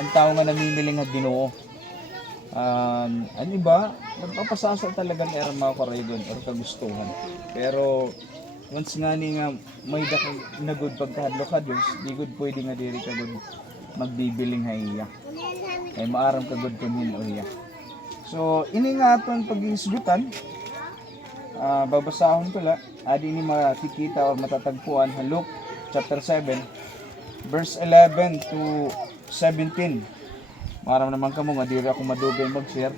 ang tao nga namimiling nga Ginoo. Ano ba? Magpapasasa talagang era mga karaydon or kagustuhan. Pero once nga ni nga may dakag na good pagkahadlok Diyos, di good pwede nga diri ka good magbibiling haiya. Ay maaram ka good kunin o hiya. So ini nga aton pag-iisgutan, babasahon ko la, adi ni makikita o matatagpuan sa Luke chapter 7 verse 11 to 17. Maram naman kamo nga diri ako madugay mag-share.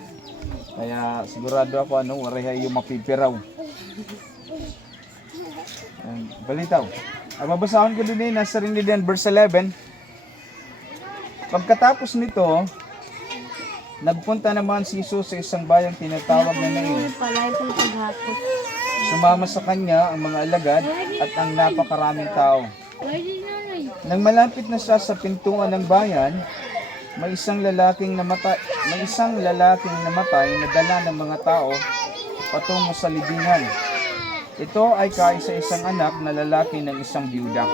Kaya sigurado ako waray yung mapipiraw. Balitaw. Babasahon ko din nasa rin din verse 11. Pagkatapos nito, nagpunta naman si Jesus sa isang bayang tinatawag na Nain. Sumama sa kanya ang mga alagad at ang napakaraming tao. Nang malapit na siya sa pintuan ng bayan, may isang lalaking namatay na dala ng mga tao patungo sa libingan. Ito ay kaisa-isang anak na lalaki ng isang biyuda.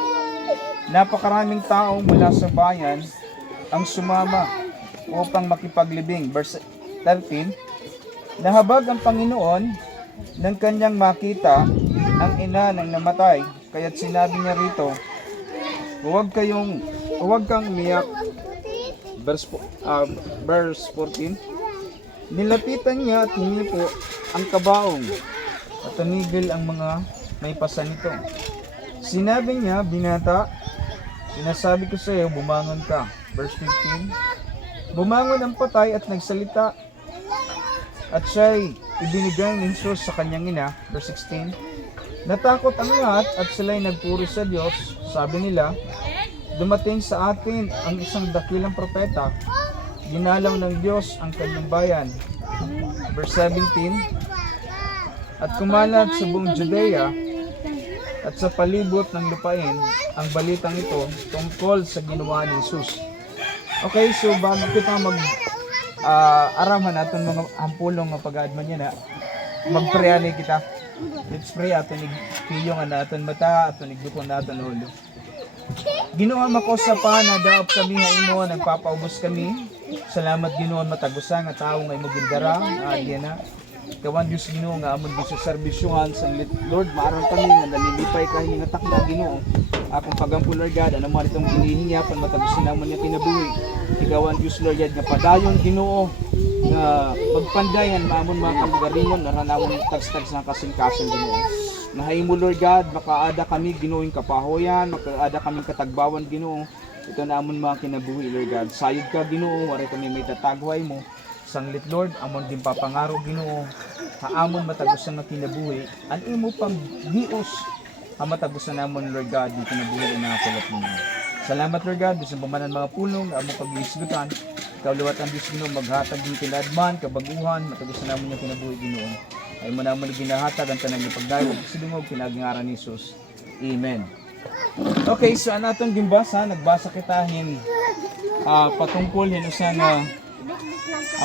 Napakaraming tao mula sa bayan ang sumama upang makipaglibing. Verse 13, nahabag ang Panginoon nang kanyang makita ang ina ng namatay, kaya't sinabi niya rito, huwag kang umiyak. Verse 14, nilapitan niya at hinipo ang kabaong at tumigil ang mga may pasa nito. Sinabi niya, binata, sinasabi ko sa iyo, bumangon ka. Verse 15, bumangon ang patay at nagsalita at siya'y ibinigay ni Jesus sa kanyang ina. Verse 16, natakot ang lahat at sila'y nagpuri sa Diyos. Sabi nila, dumating sa atin ang isang dakilang propeta, ginalaw ng Diyos ang kanyang bayan. Verse 17, at kumalat sa buong Judea at sa palibot ng lupain ang balitang ito tungkol sa ginawa ni Jesus. Okay, so bago kita araman natin mga ampulong nga pag-aadman niya na magpreani kita. Let's pray atin igpiyong natin mata at igdukon natin ulo. Ginoo mako sa pana daop kami nga imo nagpapaubos kami. Salamat Ginoo matagusan nga tawo nga imo gindara agya na. Kawan Diyos Ginoo nga amon sa serbisyohan sa Lord maaron kami nga nalilipay ka hini nga takda Ginoo. Akong pagampo Lord God ano man itong hinihinyapan matagusin namon niya kinabuhi. Ikawan Diyos Lord God nga padayon Ginoo nga magpandayan maamon mga kalugaringon naranamon tags-tags ng kasing-kasing Ginoo. Nahimo Lord God, makaada kami Ginoong kapahoyan, makaada kami katagbawan Ginoo. Ito na amon mga kinabuhi Lord God. Sayod ka Ginoo, wala kami may tatagway mo. Sanglit Lord, amon din papangaro Ginoo. Haamon matagusan na kinabuhi. An imo pang Dios ang matagusan namon Lord God ng kinabuhi na nakulat mo. Salamat Lord God, bisan pamanan mga pulong, among pag-iisgutan. Ikaw liwat ang Diyos Ginoo, maghatag ng tinadman, kabaguhan, matagusan namon yung kinabuhi Ginoo. Ay mo naman ginahatag ang tanang ipagdayo sa dungog pinagingara ni Jesus. Amen. Okay, so anatong gimbasa, nagbasa kitahin patungkol yan usang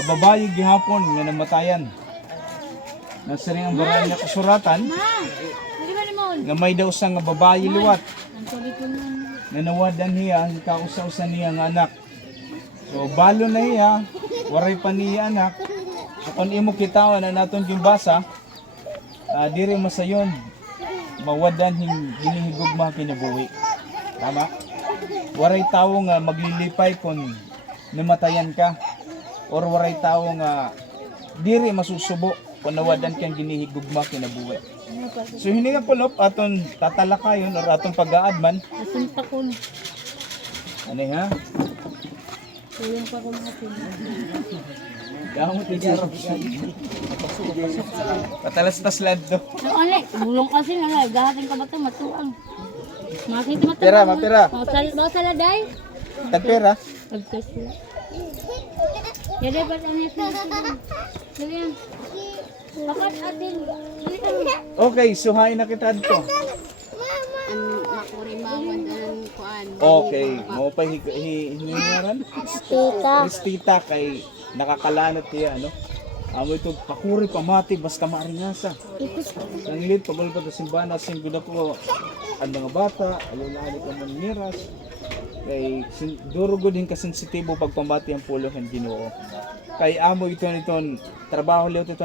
babae gihapon nga namatayan. Nasa rin ang baray na kasuratan nga may daw sang babae liwat nga nawadan niya ang kausa-usa niya nga anak. So balo na niya, waray pa niya anak. So kung imo kitawan na naton gimbasa, diri masayon mawadan ginihigugma kinabuhi. Tama? Waray tawo nga maglilipay kung namatayan ka or waray tawo nga diri masusubo kung nawadan kang ginihigugma kinabuhi. So hininga pulop aton tatalakayon or aton pag-aadman. Aton pa kun. Ano ha? Tuyong pa kun atin. Gamot ni Jaro. Patalas-tas lad do. Ano, bulong kasi nga gahatin ka ba ito matuang. Makita mo Pera, mapera. Mau saladay? Tagpera. Pagkasi. Ya dapat ano ito. Sige. Dapat atin. Okay, so hain na kita dito. Nakurimawan ang kuan. Okay, mo pa hiningaran? Kristita kay nakakalanat kaya ano. Amo ito pakuri pamati bas kamaringasa. Nanglit pagulpad sa simbahan sing guda ko ang mga bata, alulali ko man miras. Kay durugo din ka sensitibo pagpambati ang pulo ng Ginoo. Kay amo iton trabaho liot iton